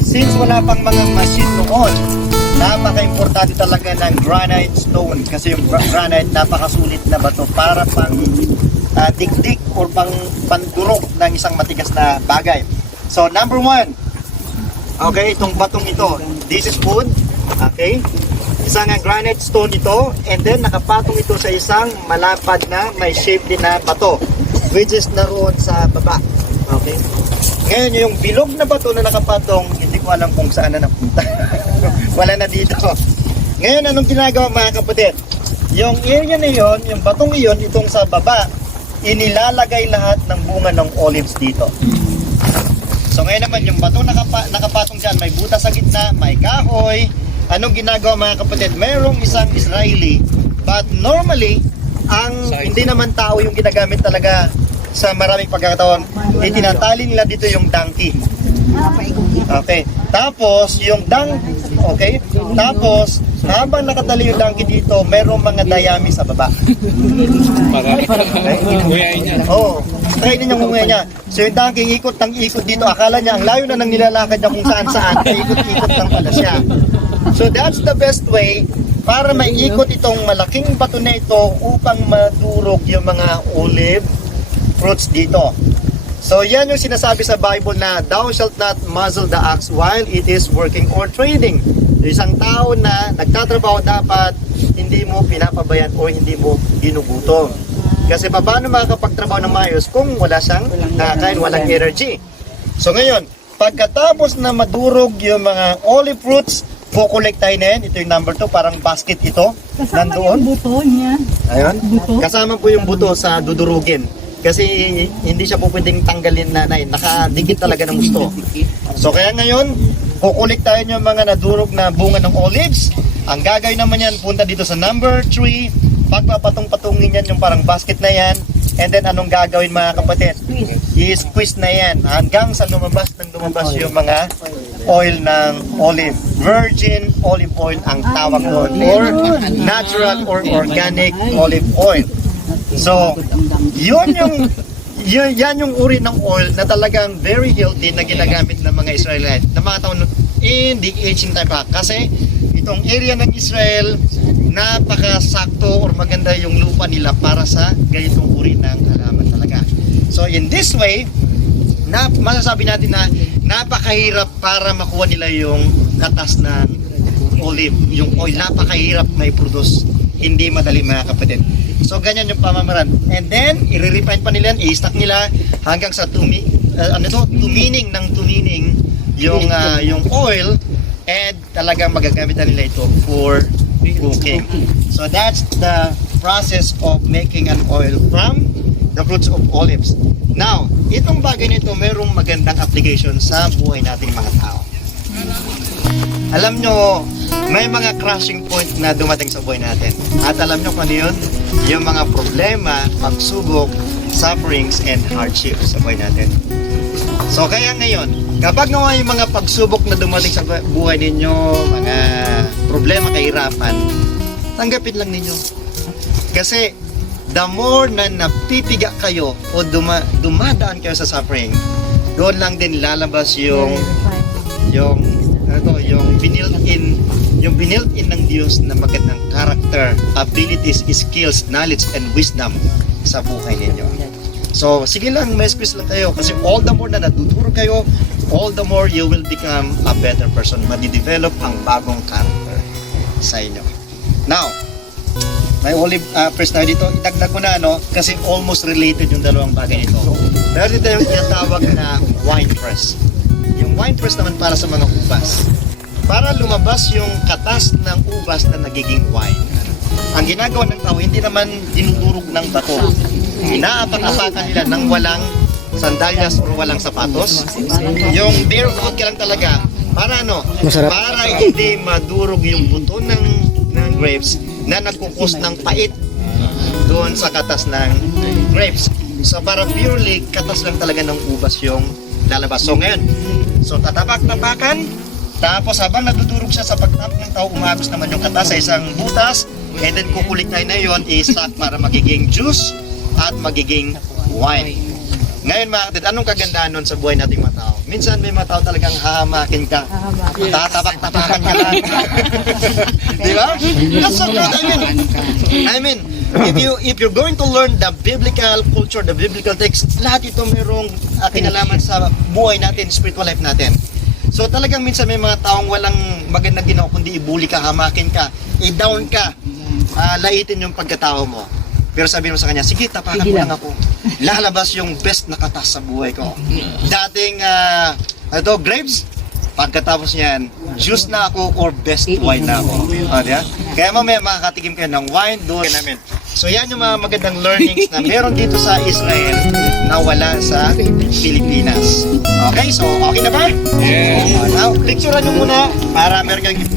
Since wala pang mga machine noon, napaka-importante talaga ng granite stone kasi yung granite napakasulit na bato para pang dikdik or pang pandurok ng isang matigas na bagay. So number one, okay, itong batong ito, this is wood, okay, isang granite stone ito, and then nakapatong ito sa isang malapad na may shape din na bato, which is naroon sa baba. Okay, ngayon yung bilog na bato na nakapatong, hindi ko alam kung saan na napunta. Wala na dito. Ngayon, anong ginagawa mga kapatid? Yung area na yon, yung batong iyon, itong sa baba, inilalagay lahat ng bunga ng olives dito. So ngayon naman, yung batong nakapatong dyan, may butas sa gitna, may kahoy. Anong ginagawa mga kapatid? Mayroong isang Israeli, but normally, hindi naman tao yung ginagamit talaga sa maraming pagkakataon. Itinatali nila dito yung donkey. Okay. Tapos, yung okay. Tapos, habang nakatali yung donkey dito, mayroong mga dayami sa baba. Nguyain niya. Oo. Try ninyo kung niya. So, yung donkey, ikot ng ikot dito. Akala niya, ang layo na nang nilalakad niya kung saan-saan. Ikot-ikot lang pala siya. So, that's the best way para maiikot itong malaking bato na ito upang madurog yung mga olive fruits dito. So yan yung sinasabi sa Bible na thou shalt not muzzle the ox while it is working or trading. Isang tao na nagtatrabaho dapat hindi mo pinapabayan o hindi mo ginugutom. Kasi paano makakapagtrabaho ng maayos kung wala siyang nakakain, walang energy. So ngayon, pagkatapos na madurog yung mga olive fruits, kukolektahin na yan. Ito yung number 2, parang basket ito. Kasama yung buto niya. Ayun. Buto? Kasama po yung buto sa dudurugin. Kasi hindi siya po pwedeng tanggalin na nakadikit talaga ng gusto. So kaya ngayon, kukolektahin yung mga nadurog na bunga ng olives. Ang gagawin naman yan, punta dito sa number 3. Pagpapatong-patungin yan yung parang basket na yan. And then anong gagawin mga kapatid? I-squeeze na yan hanggang sa lumabas yung mga oil ng olive. Virgin olive oil ang tawag doon. Or natural or organic olive oil. So, yan yung uri ng oil na talagang very healthy na ginagamit ng mga Israelite na mga taon in the ancient time pa. Kasi itong area ng Israel, napakasakto or maganda yung lupa nila para sa ganitong uri ng halaman talaga. So, in this way, masasabi natin na napakahirap para makuha nila yung katas ng olive. Yung oil, napakahirap may produce. Hindi madali mga kapatid. So ganyan yung pamamaraan. And then i-refine pa nila, i-stack nila hanggang sa tumining yung oil, and talagang magagamit na nila ito for cooking. So that's the process of making an oil from the fruits of olives. Now, itong bagay nito mayroong magandang application sa buhay nating mga tao. Alam nyo, may mga crashing point na dumating sa buhay natin. At alam nyo kung ano yun? Yung mga problema, pagsubok, sufferings, and hardships sa buhay natin. So kaya ngayon, kapag nga yung mga pagsubok na dumating sa buhay ninyo, mga problema, kahirapan, tanggapin lang ninyo. Kasi the more na napipiga kayo o dumadaan kayo sa suffering, doon lang din lalabas yung binuilt in ng Diyos na magandang character, abilities, skills, knowledge, and wisdom sa buhay ninyo. So, sige lang, may squeeze lang kayo kasi all the more na natuturo kayo, all the more you will become a better person. Madidevelop ang bagong character sa inyo. Now, may olive press tayo dito. Itagdag ko na, kasi almost related yung dalawang bagay nito. Pero dito yung tinatawag na wine press. Yung wine press naman para sa mga ubas. Para lumabas yung katas ng ubas na nagiging wine. Ang ginagawa ng tao, hindi naman dinudurog ng bato. Inaapak-apakan nila ng walang sandalyas o walang sapatos. Yung barefoot ka lang talaga. Para Masarap. Para hindi madurog yung buto ng grapes na nagkukos ng pait doon sa katas ng grapes. So para purely katas lang talaga ng ubas yung lalabas. So ngayon, tatapak-tapakan, tapos habang nadudurog siya sa pagtapok ng tao, umagos naman yung katas sa isang butas, and then kukulik tayo na yun, i-stack para magiging juice at magiging wine. Ngayon mga kapatid, anong kagandahan nun sa buhay nating mga tao? Minsan may mga tao talagang hahamakin ka. Tatapak-tapakan ka lang. Di ba? That's so good. I mean, if you're going to learn the biblical culture, the biblical text, lahat ito mayroong kinalaman sa buhay natin, spiritual life natin. So talagang minsan may mga taong walang magandang ginawa kundi ibuli ka, hamakin ka, i-down ka, laitin yung pagkatao mo. Pero sabihin mo sa kanya, sige, tapakan mo lang ako. Lalabas yung best na katas sa buhay ko. Dating, grapes, pagkatapos niyan, juice na ako or best wine na ako. Diba? Kaya mamaya makakatikim kayo ng wine doon namin. So yan yung mga magandang learnings na meron dito sa Israel na wala sa Pilipinas. Okay, so okay na ba? Yeah. Now, picturean nyo muna para meron kayong